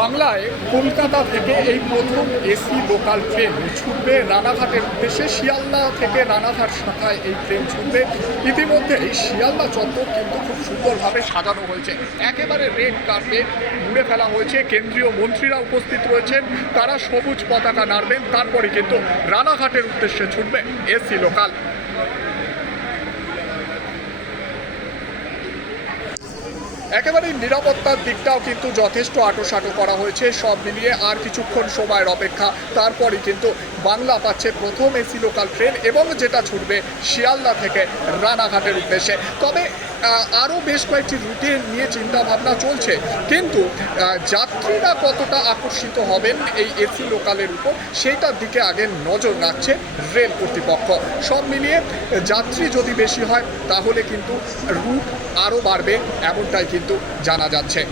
বাংলায় কলকাতা থেকে এই প্রথম এসি লোকাল ট্রেন ছুটবে রানাঘাটের উদ্দেশ্যে। শিয়ালদা থেকে রানাঘাট শাখায় এই ট্রেন ছুটবে। ইতিমধ্যে এই শিয়ালদা চত্বর কিন্তু খুব সুন্দরভাবে সাজানো হয়েছে। একেবারে রেড কার্পেট মুড়ে ফেলা হয়েছে। কেন্দ্রীয় মন্ত্রীরা উপস্থিত রয়েছেন। তারা সবুজ পতাকা নাড়বেন। তারপরে কিন্তু রানাঘাটের উদ্দেশ্যে ছুটবে এসি লোকাল। একেবারে নিরাপত্তার দিকটাও কিন্তু যথেষ্ট আটোসাটো করা হয়েছে। সব মিলিয়ে আর কিছুক্ষণ সময়ের অপেক্ষা। তারপরই কিন্তু বাংলা পাচ্ছে প্রথম এসি লোকাল ট্রেন এবং যেটা ছুটবে শিয়ালদা থেকে রানাঘাটের উদ্দেশ্যে। তবে আরও বেশ কয়েকটি রুটে নিয়ে চিন্তা ভাবনা চলছে। কিন্তু যাত্রীরা কতটা আকর্ষিত হবেন এই এসি লোকালের উপর, সেইটার দিকে আগে নজর রাখছে রেল কর্তৃপক্ষ। সব মিলিয়ে যাত্রী যদি বেশি হয়, তাহলে কিন্তু রুট আরও বাড়বে, এমনটাই কিন্তু জানা যাচ্ছে।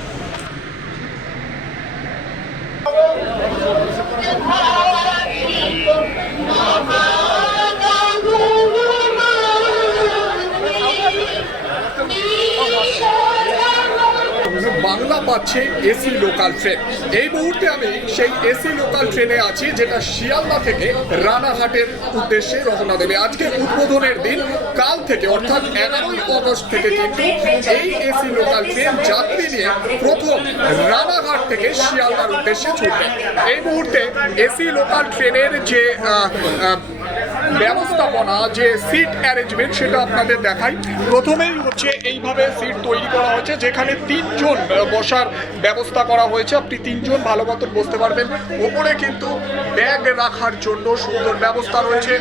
বাংলা পাচ্ছে এসি লোকাল ট্রেন। এই মুহূর্তে আমি সেই এসি লোকাল ট্রেনে আছি, যেটা শিয়ালদা থেকে রানাঘাটের উদ্দেশ্যে রওনা দেবে। আজকে উদ্বোধনের দিন, কাল থেকে, অর্থাৎ এগারোই আগস্ট থেকে কিন্তু এই এসি লোকাল ট্রেন যাত্রী নিয়ে প্রথম রানাঘাট থেকে শিয়ালদার উদ্দেশ্যে ছুটবে এই মুহূর্তে এসি লোকাল ট্রেনের যে ব্যবস্থাপনা, যে সিট অ্যারেঞ্জমেন্ট সেটা আপনাদের দেখাই। প্রথমেই হচ্ছে এইভাবে সিট তৈরি করা হয়েছে, যেখানে তিনজন বসার ব্যবস্থা করা হয়েছে। আপনি তিনজন ভালো মতন বসতে পারবেন। ওপরে কিন্তু ব্যাগ রাখার জন্য সুন্দর ব্যবস্থা রয়েছে।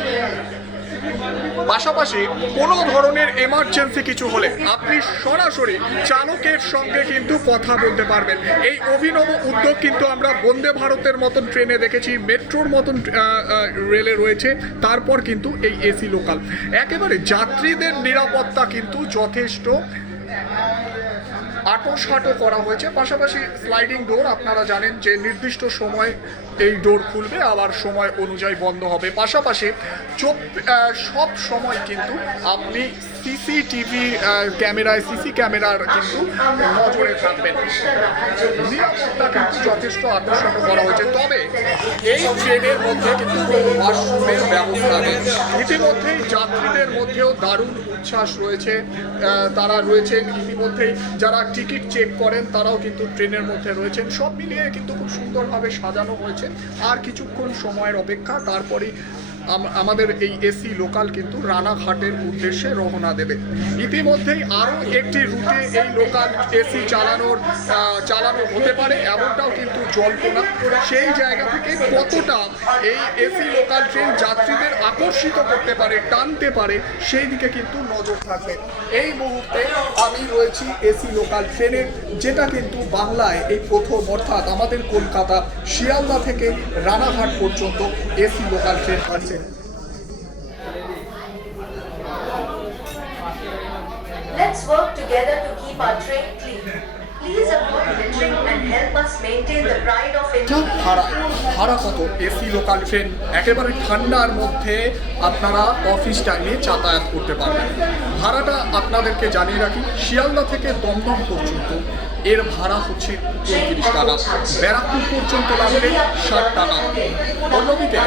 পাশাপাশি কোনো ধরনের এমার্জেন্সি কিছু হলে আপনি সরাসরি চালকের সঙ্গে কিন্তু কথা বলতে পারবেন। এই অভিনব উদ্যোগ কিন্তু আমরা বন্দে ভারতের মতন ট্রেনে দেখেছি, মেট্রোর মতন রেলে রয়েছে, তারপর কিন্তু এই এসি লোকাল একেবারে যাত্রীদের নিরাপত্তা কিন্তু যথেষ্ট। আটোসাটো করা হয়েছে। পাশাপাশি স্লাইডিং ডোর আপনারা জানেন যে নির্দিষ্ট সময় এই ডোর খুলবে, আবার সময় অনুযায়ী বন্ধ হবে। পাশাপাশি সব সময় কিন্তু আপনি সিসিটিভি ক্যামেরায় সিসি ক্যামেরার কিন্তু নজরে থাকবেন। নিরাপত্তা কিন্তু যথেষ্ট আটোসাটো করা হয়েছে। তবে এই ট্রেনের মধ্যে কিন্তু ওয়াশরুমের ব্যবস্থা নেই। ইতিমধ্যেই যাত্রীদের মধ্যেও দারুণ উচ্ছ্বাস রয়েছে। তারা রয়েছেন ইতিমধ্যেই, যারা টিকিট চেক করেন, তারাও কিন্তু ট্রেনের মধ্যে রয়েছেন। সব মিলিয়ে কিন্তু খুব সুন্দরভাবে সাজানো হয়েছে। আর কিছুক্ষণ সময়ের অপেক্ষা, তারপরেই আমাদের এই এসি লোকাল কিন্তু রানাঘাটের উদ্দেশ্যে রওনা দেবে। ইতিমধ্যেই আরও একটি রুটে এই লোকাল এসি চালানোর চালানো হতে পারে, এমনটাও কিন্তু জল্পনা। সেই জায়গা থেকে কতটা এই এসি লোকাল ট্রেন যাত্রীদের আকর্ষিত করতে পারে, টানতে পারে, সেই দিকে কিন্তু নজর থাকবে। এই মুহূর্তে আমি রয়েছি এসি লোকাল ট্রেনে যেটা কিন্তু বাংলায় এই প্রথম, অর্থাৎ আমাদের কলকাতা, শিয়ালদা থেকে রানাঘাট পর্যন্ত এসি লোকাল ট্রেন আছে Let's work together to keep our train clean. Please avoid littering and help us maintain the pride of India. ভাড়া ভাড়া কত এসি লোকাল ট্রেন একেবারে ঠান্ডার মধ্যে আপনারা অফিস টাইমে যাতায়াত করতে পারবেন ভাড়াটা আপনাদেরকে জানিয়ে রাখি শিয়ালদা থেকে দমদম পর্যন্ত এর ভাড়া হচ্ছে পঁয়ত্রিশ টাকা। ব্যারাকপুর পর্যন্ত লাগবে ষাট টাকা। অন্যদিকে,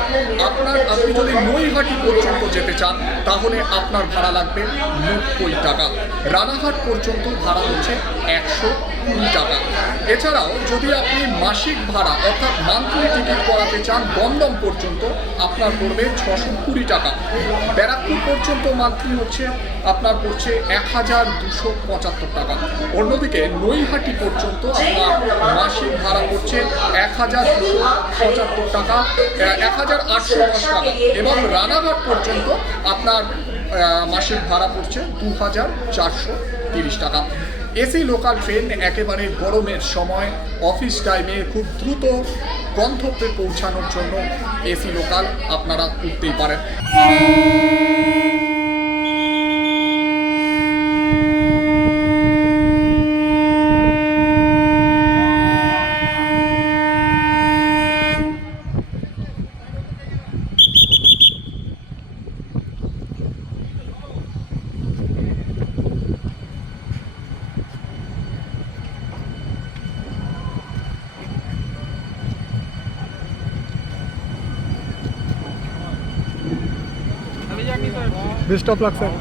আপনার, আপনি যদি নৈহাটি পর্যন্ত যেতে চান, তাহলে আপনার ভাড়া লাগবে নব্বই টাকা। রানাঘাট পর্যন্ত ভাড়া হচ্ছে একশো কুড়ি টাকা। এছাড়াও, যদি আপনি মাসিক ভাড়া, অর্থাৎ মান্থলি টিকিট করাতে চান দমদম পর্যন্ত আপনার পড়বে ছশো কুড়ি টাকা। ব্যারাকপুর পর্যন্ত মান্থলি হচ্ছে, আপনার পড়ছে এক হাজার দুশো পঁচাত্তর টাকা। অন্যদিকে, নৈহাটি পর্যন্ত আপনার মাসিক ভাড়া পড়ছে এক হাজার দুশো পঁচাত্তর টাকা এক হাজার আটশো দশ টাকা। এবং রানাঘাট পর্যন্ত আপনার মাসিক ভাড়া পড়ছে দু হাজার চারশো তিরিশ টাকা। এসি লোকাল ট্রেন একেবারে গরমের সময় অফিস টাইমে খুব দ্রুত গন্তব্যে পৌঁছানোর জন্য এসি লোকাল আপনারা উঠতেই পারেন। Best of luck sir